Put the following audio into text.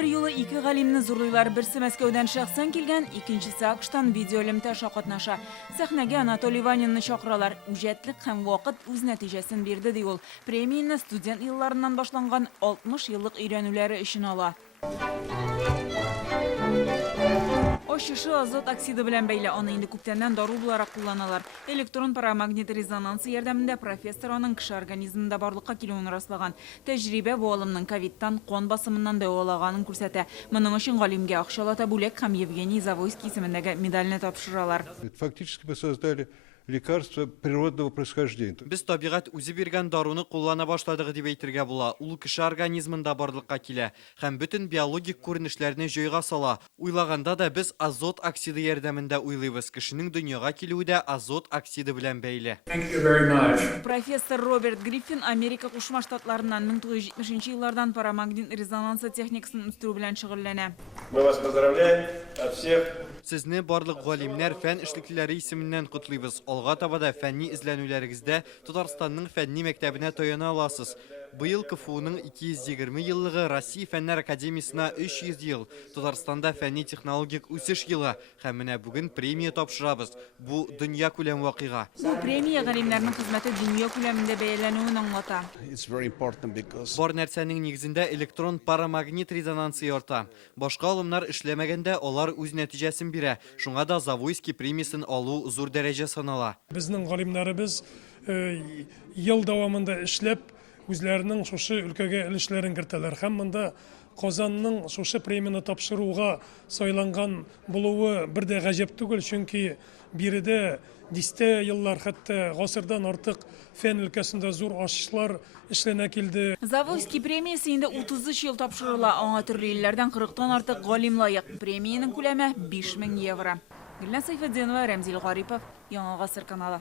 bir yo'li ikki g'alimni zo'rlilar. Birsi Moskvadan shaxsan kelgan, ikkinchisi AQShdan videolimda qatnasha. Sahnaga Anatoliy Vaninni chaqiralar. Ujatlik ham vaqt o'z natijasini berdi deyil. Premiyani student yillaridan boshlangan 60 yillik o'rganuvlari ishini ola. Oşışı azot oksidi bilen beyle onu indi köptenden darı olarak kullanırlar. Elektron paramagnet rezonansı yardımında professor onun kişi organizminde barlıkka kilonu rastlagan. Tecrübe bu alımның COVID-tan qon basımından da olağanın kürsete. Bunun için galimge akşalata bulek ham Yevgeniy Zavoyskiy isimindeki medalini tapşıralar. Фактически мы создали лекарство природного происхождения. Biz табиғат үзе берген даруны қоллана башладығы деп әйтергә була. Ул кеше организмында барлыкка килә һәм бөтен биологик күренешләрне җайга сала. Уйлаганда да біз азот оксиды ярдәмендә уйлыйбыз. Кешенең дөньяга килүе дә азот оксиды белән бәйле. Профессор Роберт Гриффин Америка Кушма Штатларынан 1970 еллардан парамагнит резонансы техникасын үстерү белән шөгыльләнә. Мы вас поздравляем от всех. Сезне барлык галимнәр фән эшлеклеләре исеменнән котлыйбыз. Алга табада фәнни эзләнүләрегездә Татарстанның фәнни мәктәбенә таяна аласыз. Быел КФУның 220 еллыгы, Россия Фәннәр академиясына 300 ел, Татарстанда фәнни технологик үсеш елы һәм менә бүген премия тапшырабыз. Бу дөнья күләм вакыйга. Бу премия галимнәрнең хезмәте дөнья күләмендә бәяләнүен аңлата. Бар нәрсәнең нигезендә электрон парамагнит резонансы ярта. Башка алымнар эшләмәгәндә алар үз нәтиҗәсен бирә. Шуңа да Завойский премиясын алу зур дәрәҗә санала. Безнең галимнәребез ел дәвамында эшләп үзләренең шушы өлкәгә өлешләрен кертәләр. Һәм монда Казанның шушы премияны тапшыруга сайланган булуы бер дә гаҗәп түгел, чөнки биредә дистә еллар, хәтта гасырдан артык фән өлкәсендә зур ачышлар эшләнә килде. Завойский премиясе инде 33 ел тапшырыла. Аңа төрле илләрдән 40-тан артык галим лайык. Премияның күләме 5000 евро. Гөлнар Сайфетдинова, Рамзил Гарипов, Яңа гасыр каналы.